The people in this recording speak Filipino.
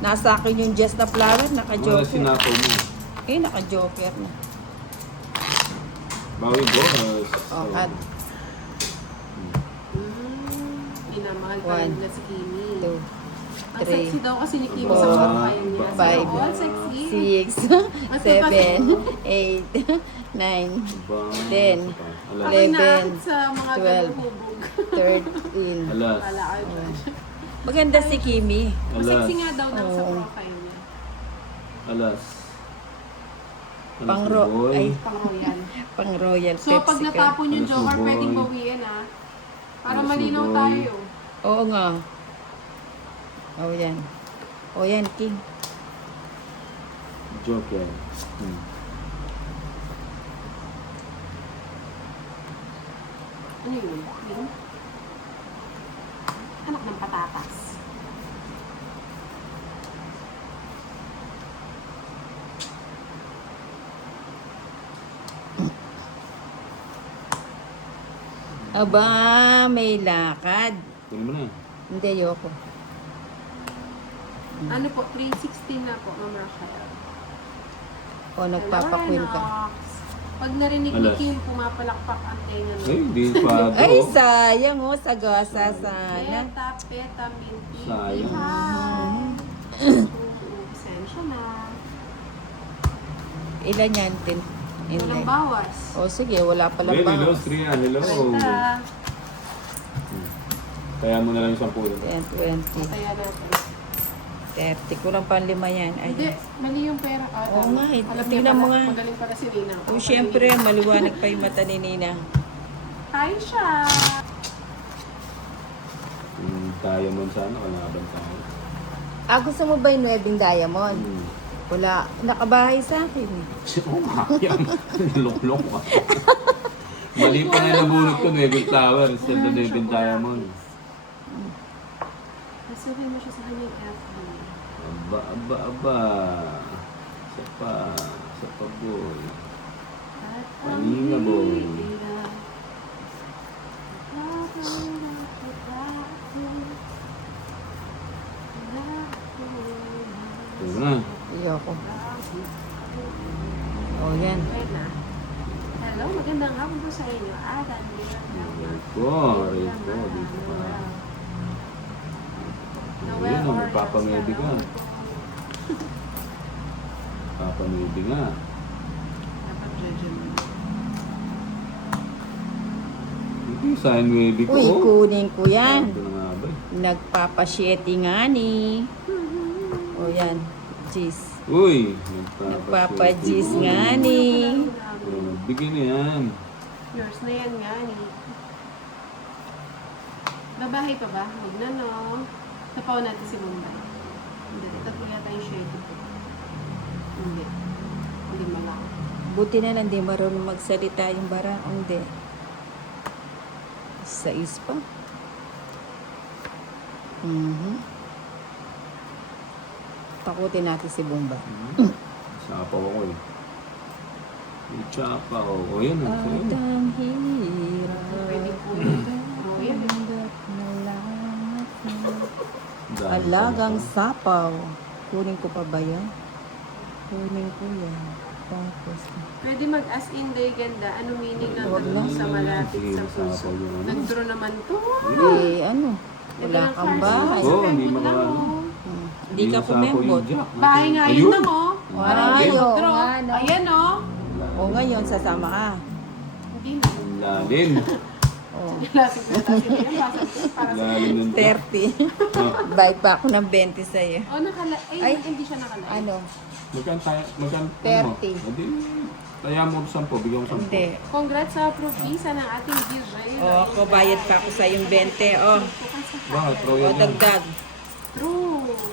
Nasa akin yung just na flower, Wala naka-joker. sinapaw mo. Eh, naka-joker na. Bawi bonus. Oh, at Minamahal pa One, rin nila si Kimi. 2, Ang sexy 3, daw kasi ni Kimi four, sa kababayan niya. five, So, all sexy. 6, 7, 8, 9, Ba, 10, Alas. Ako'y 11, naakit sa mga 12, galuhubog. 13. Alas. Wala kayo dyan. Maganda si Kimi. Alas. Masexy nga daw nang sa Oo. profile niya. Alas. Alas Pang ni ro- boy. ay. Pang royal. Pang Royal So, pag Pepsi ka. natapon yung Alas, joker, boy. pwedeng bawiin ah. Para Alas, malinaw boy. tayo. Oo nga. Oh, yan. Oh, yan, King. Joker. Ano yun? Yun? Anak ng patatas. Aba, may lakad. Kunin mo na. Hindi, ayoko. Ano po? 316 na po, Ma'am Rachel. O, nagpapakwin ka. Relax. Pag narinig ni Alas. Kim, pumapalakpak ang tenga Ay, mo. hindi pa ito. Ay, sayang oh. Sagasa sana. Peta, peta, minty, Sayang. hi. Pasensya na. Ilan yan? Walang bawas. O, sige. Wala palang Well, hello, bawas. Strian. Hello. Peta. Kaya mo na lang yung 10 yun. 10, 20, Kaya natin. 30. Kulang pa 5 yan. Hindi, Ay. mali yung pera. Oo nga eh. Alam niya Tingnan mo pala, nga. magaling para si Nina. O, syempre, maliwanag pa yung mata ni Nina. Hi, siya. Diamond sana, kalaban tayo. Ah, gusto mo ba yung 9 diamond? Wala. Nakabahay sa akin eh. Oo nga, yan. Lok-lok ka. Mali pa nga nabunod ko, Nuevin Tower instead of Nuevin Diamond. Nasabi mo siya sa kanyang FB. Aba. Sa pa boy. At Kanina, boy. Ito na. Ayoko. O, yan. Hello, magandang hapon po sa inyo. Adan, Rico, dito pa. Ayun, magpapangedi ka. Papangedi nga. Dapat judge mo. Ito yung sign wavy ko. Uy, kunin ko yan. Ito na nga ba eh. Nagpapasyeti nga ni. O, yan. Jeez. Uy, Nagpapajis nga ni. Bigyan na yan. Yours na yan nga ni. Babahay pa ba? Huwag na no. Tapaw natin si Mumbai. Hindi. Tatlo yata yung share ko. Hindi. Hindi malaki. Buti na lang, di marunong magsalita yung bara. Hindi. Sa ispa. Takutin natin si Bumba. Sapaw ako eh. Ichapa ako. O yan. At ang hirap. Pwede po yun. Oh, yan. Alagang sapaw. Kunin ko pa ba yan? Kunin ko yan. Tapos, Pwede mag-as-in day ganda. Ano meaning ng Huwag dagdag na. sa malapit sa puso? Sapaw yun, ano? Nag-draw naman to. ano? Wala kang bahay. Oo, hindi maka- Hindi ka kumembot. Bahay nga yun lang oh. Ay, oo Draw. nga, no? Ayan oh. O ngayon, sasama ka. Hindi na. Lalim. O, Lasig na tayo. Yan, basag ko. Para sa... Lalim ng 30. Bayad pa ako ng 20 sa'yo. Oh, Ay. hindi siya nakala. Ano? Magkano tayo? Magkano? 30. Hindi. Kaya mo 10. Bigyan mo 10. Hindi. Congrats sa approved visa ng ating DJ. O, ako bayad pa ako sa yung 20. O, Bakit? Royal yan. dagdag. True.